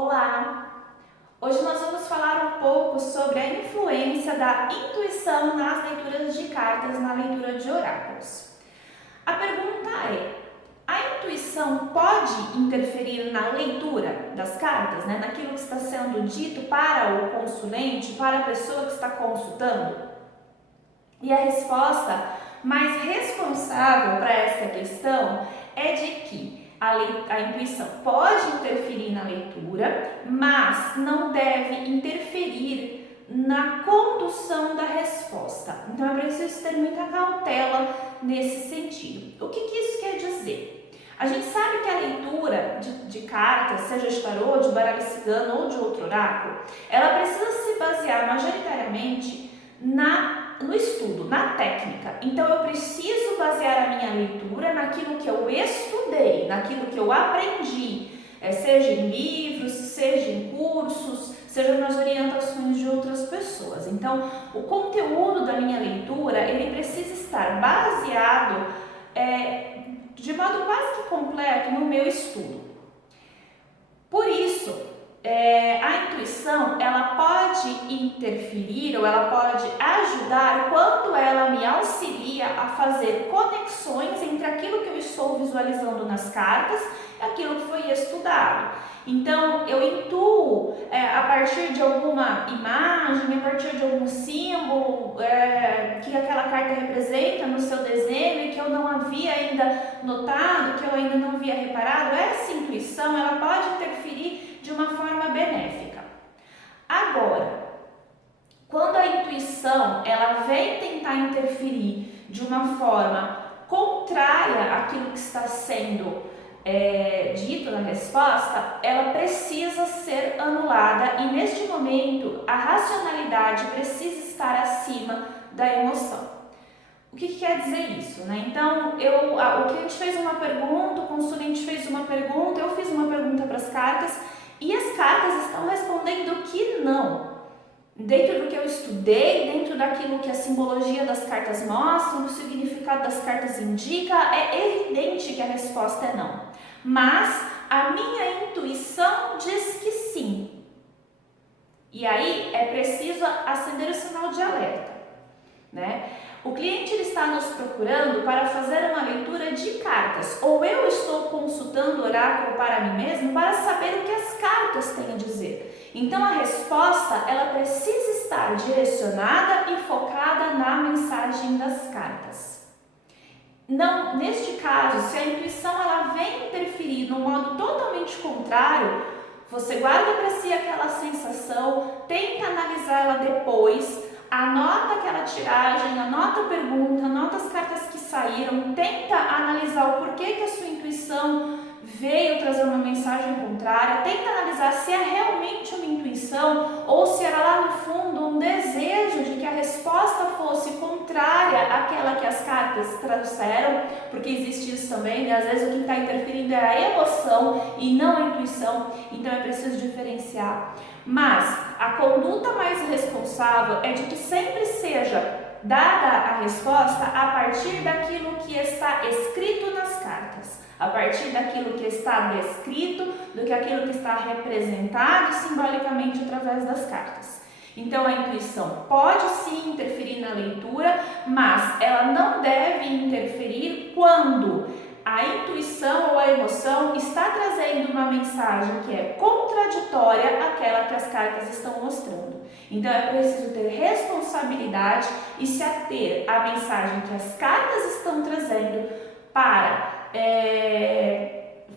Olá! Hoje nós vamos falar um pouco sobre a influência da intuição nas leituras de cartas, na leitura de oráculos. A pergunta é: a intuição pode interferir na leitura das cartas, naquilo que está sendo dito para o consulente, para a pessoa que está consultando? E a resposta mais responsável para essa questão é de que a intuição pode interferir na leitura, mas não deve interferir na condução da resposta. Então é preciso ter muita cautela nesse sentido. O que isso quer dizer? A gente sabe que a leitura de cartas, seja de tarô, de baralho cigano ou de outro oráculo, ela precisa se basear majoritariamente no estudo, na técnica. Então eu preciso basear a minha leitura naquilo que eu estudei, naquilo que eu aprendi, seja em livros, seja em cursos, seja nas orientações de outras pessoas. Então o conteúdo da minha leitura, ele precisa estar baseado de modo quase que completo no meu estudo. Por isso, a intuição, ela pode interferir ou ela pode ajudar quando ela me auxilia a fazer conexões entre aquilo que eu estou visualizando nas cartas e aquilo que foi estudado. Então, eu intuo a partir de alguma imagem, a partir de algum símbolo que aquela carta representa no seu desenho e que eu não havia ainda notado, que eu ainda não havia reparado. Essa intuição, ela pode interferir de uma forma benéfica. Agora, quando a intuição ela vem tentar interferir de uma forma contrária àquilo que está sendo dito na resposta, ela precisa ser anulada e neste momento a racionalidade precisa estar acima da emoção. O que quer dizer isso? Então, o cliente fez uma pergunta, o consulente fez uma pergunta, eu fiz uma pergunta para as cartas e as cartas estão respondendo que não. Dentro do que eu estudei, dentro daquilo que a simbologia das cartas mostra, o significado das cartas indica, é evidente que a resposta é não. Mas a minha intuição diz que sim. E aí é preciso acender o sinal de alerta, O cliente ele está nos procurando para fazer uma leitura de cartas, ou eu estou consultando o oráculo para mim mesmo para saber o que as cartas têm a dizer. Então a resposta ela precisa estar direcionada e focada na mensagem das cartas. Não, neste caso, se a intuição ela vem interferir no modo totalmente contrário, você guarda para si aquela sensação, tenta analisar ela depois, anota aquela tiragem, anota a pergunta, anota as cartas que saíram, tenta analisar o porquê que a sua intuição veio trazer uma mensagem contrária, tenta analisar se é realmente uma intuição ou se era lá no fundo um desejo de que a resposta fosse contrária àquela que as cartas trouxeram, porque existe isso também, às vezes o que está interferindo é a emoção e não a intuição, então é preciso diferenciar. Mas a conduta mais responsável é de que sempre seja dada a resposta a partir daquilo que está escrito nas cartas, a partir daquilo que está descrito, do que aquilo que está representado simbolicamente através das cartas. Então a intuição pode sim interferir na leitura, mas ela não deve interferir quando a intuição ou a emoção está trazendo uma mensagem que é contraditória àquela que as cartas estão mostrando. Então é preciso ter responsabilidade e se ater à mensagem que as cartas estão trazendo para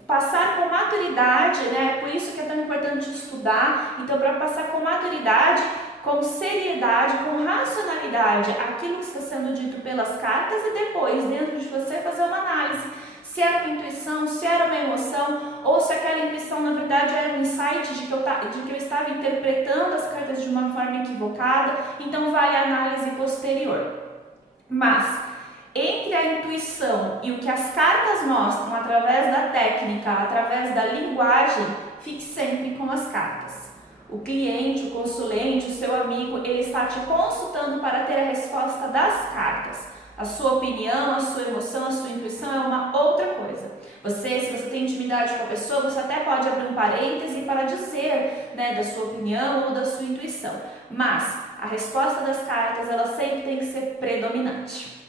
passar com maturidade, por isso que é tão importante estudar. Então, para passar com maturidade, com seriedade, com racionalidade aquilo que está sendo dito pelas cartas e depois, dentro de você, fazer uma análise se era uma intuição, se era uma emoção ou se aquela intuição na verdade era um insight de que eu estava interpretando as cartas de uma forma equivocada. Então vale a análise posterior. Mas entre a intuição e o que as cartas mostram através da técnica, através da linguagem, fique sempre com as cartas. O cliente, o consulente, o seu amigo, ele está te consultando para ter a resposta das cartas. A sua opinião, a sua emoção, a sua intuição é uma outra coisa. Se você tem intimidade com a pessoa, você até pode abrir um parêntese para dizer, né, da sua opinião ou da sua intuição. Mas a resposta das cartas, ela sempre tem que ser predominante.